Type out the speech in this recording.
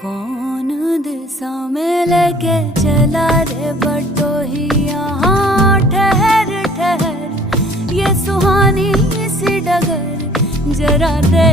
कौन दिशा में लेके चला रे बटोहिया। हाँ ठहर ठहर ये सुहानी सी डगर जरा दे